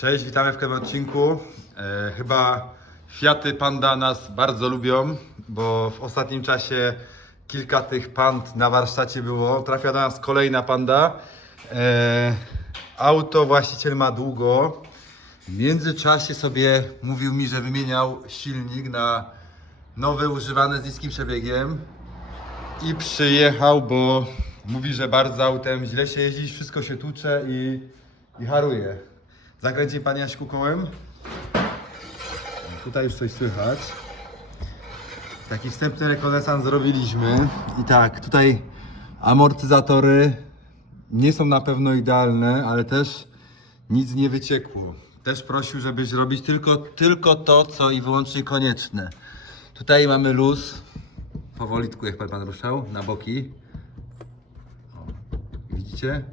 Cześć, witamy w kolejnym odcinku. E, chyba Fiaty Panda nas bardzo lubią, bo w ostatnim czasie kilka tych pand na warsztacie było. Trafia do nas kolejna panda. E, auto właściciel ma długo. W międzyczasie sobie mówił mi, że wymieniał silnik na nowy, używany z niskim przebiegiem. I przyjechał, bo mówi, że bardzo autem źle się jeździ, wszystko się tłucze i, i haruje. Zakręci Pan Jaśku kołem. Tutaj już coś słychać. Taki wstępny rekonesans zrobiliśmy. I tak, tutaj amortyzatory nie są na pewno idealne, ale też nic nie wyciekło. Też prosił, żeby zrobić tylko, tylko to, co i wyłącznie konieczne. Tutaj mamy luz. Powolitku, jak pan, ruszał, na boki. O, widzicie?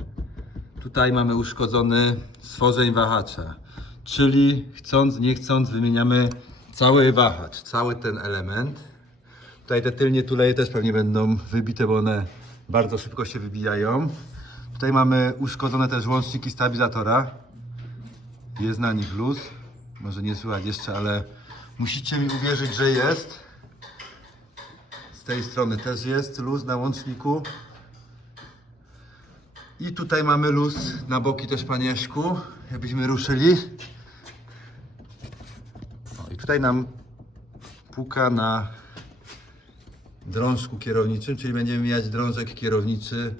Tutaj mamy uszkodzony stworzeń wahacza. Czyli chcąc, nie chcąc, wymieniamy cały wahacz, cały ten element. Tutaj te tylnie tuleje też pewnie będą wybite, bo one bardzo szybko się wybijają. Tutaj mamy uszkodzone też łączniki stabilizatora. Jest na nich luz. Może nie słychać jeszcze, ale musicie mi uwierzyć, że jest. Z tej strony też jest luz na łączniku. I tutaj mamy luz na boki też, panie Jaśku, jakbyśmy ruszyli. O, I tutaj nam puka na drążku kierowniczym, czyli będziemy mijać drążek kierowniczy.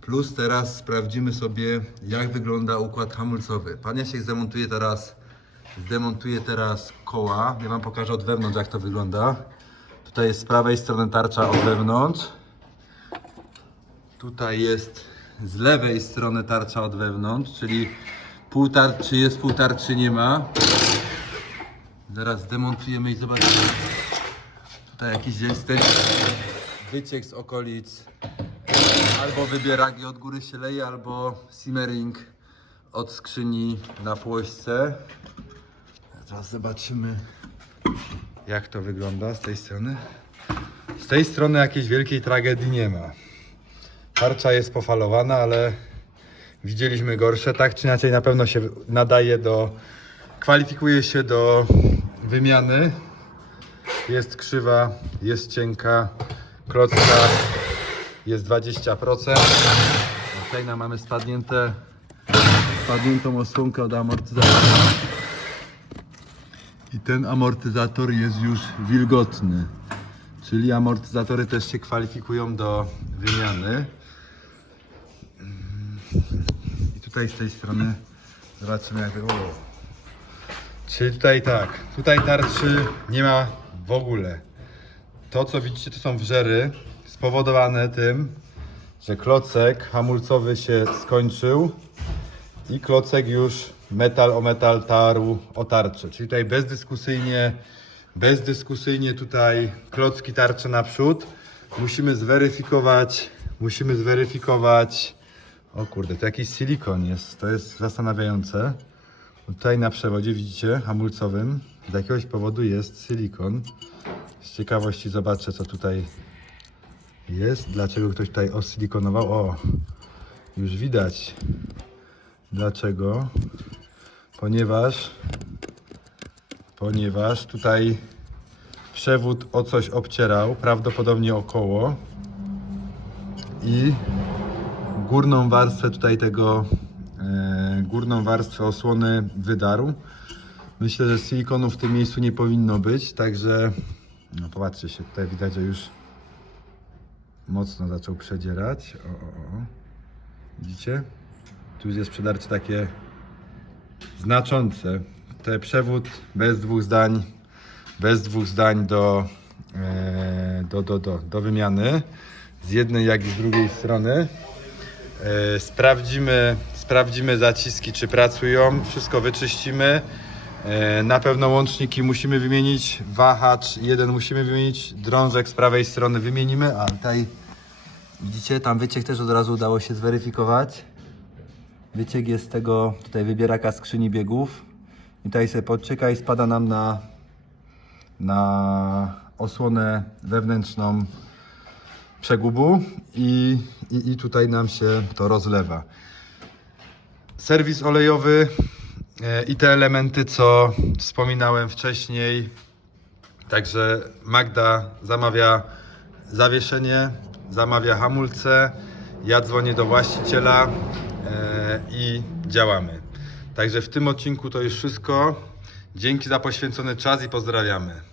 Plus teraz sprawdzimy sobie, jak wygląda układ hamulcowy. Pan Jasiek zdemontuje teraz, zdemontuje teraz koła. Ja Wam pokażę od wewnątrz, jak to wygląda. Tutaj jest z prawej strony tarcza od wewnątrz. Tutaj jest z lewej strony tarcza od wewnątrz, czyli pół tarczy jest, pół tarczy nie ma. Zaraz demontujemy i zobaczymy. Tutaj jakiś jest ten wyciek z okolic. Albo wybieraki od góry się leje, albo simmering od skrzyni na płośce. Teraz zobaczymy jak to wygląda z tej strony. Z tej strony jakiejś wielkiej tragedii nie ma. Tarcza jest pofalowana, ale widzieliśmy gorsze. Tak czy inaczej na pewno się nadaje do, kwalifikuje się do wymiany. Jest krzywa, jest cienka, klocka jest 20%. Tutaj nam mamy spadnięte, spadniętą osłonkę od amortyzatora. I ten amortyzator jest już wilgotny. Czyli amortyzatory też się kwalifikują do wymiany. I tutaj z tej strony zobaczymy jak o. Czyli tutaj tak, tutaj tarczy nie ma w ogóle. To co widzicie to są wrzery spowodowane tym, że klocek hamulcowy się skończył i klocek już metal o metal tarł o tarczę. Czyli tutaj bezdyskusyjnie, bezdyskusyjnie tutaj klocki tarcze naprzód. Musimy zweryfikować, musimy zweryfikować. O kurde, to jakiś silikon jest, to jest zastanawiające. Tutaj na przewodzie widzicie, hamulcowym, z jakiegoś powodu jest silikon. Z ciekawości zobaczę, co tutaj jest. Dlaczego ktoś tutaj osilikonował? O, już widać. Dlaczego? Ponieważ, ponieważ tutaj przewód o coś obcierał, prawdopodobnie o koło i górną warstwę tutaj tego, e, górną warstwę osłony wydarł. Myślę, że silikonu w tym miejscu nie powinno być, także no popatrzcie się, tutaj widać, że już mocno zaczął przedzierać. O, o, o. Widzicie? Tu jest przedarcie takie znaczące. Te przewód bez dwóch zdań, bez dwóch zdań do, e, do, do, do, do wymiany. Z jednej jak i z drugiej strony. E, sprawdzimy, sprawdzimy zaciski, czy pracują. Wszystko wyczyścimy. E, na pewno łączniki musimy wymienić. Wahacz jeden musimy wymienić. Drążek z prawej strony wymienimy. A tutaj widzicie, tam wyciek też od razu udało się zweryfikować. Wyciek jest tego tutaj wybieraka skrzyni biegów. I tutaj sobie podczeka i spada nam na, na osłonę wewnętrzną przegubu i, i, i tutaj nam się to rozlewa. Serwis olejowy e, i te elementy, co wspominałem wcześniej. Także Magda zamawia zawieszenie, zamawia hamulce, ja dzwonię do właściciela e, i działamy. Także w tym odcinku to już wszystko. Dzięki za poświęcony czas i pozdrawiamy.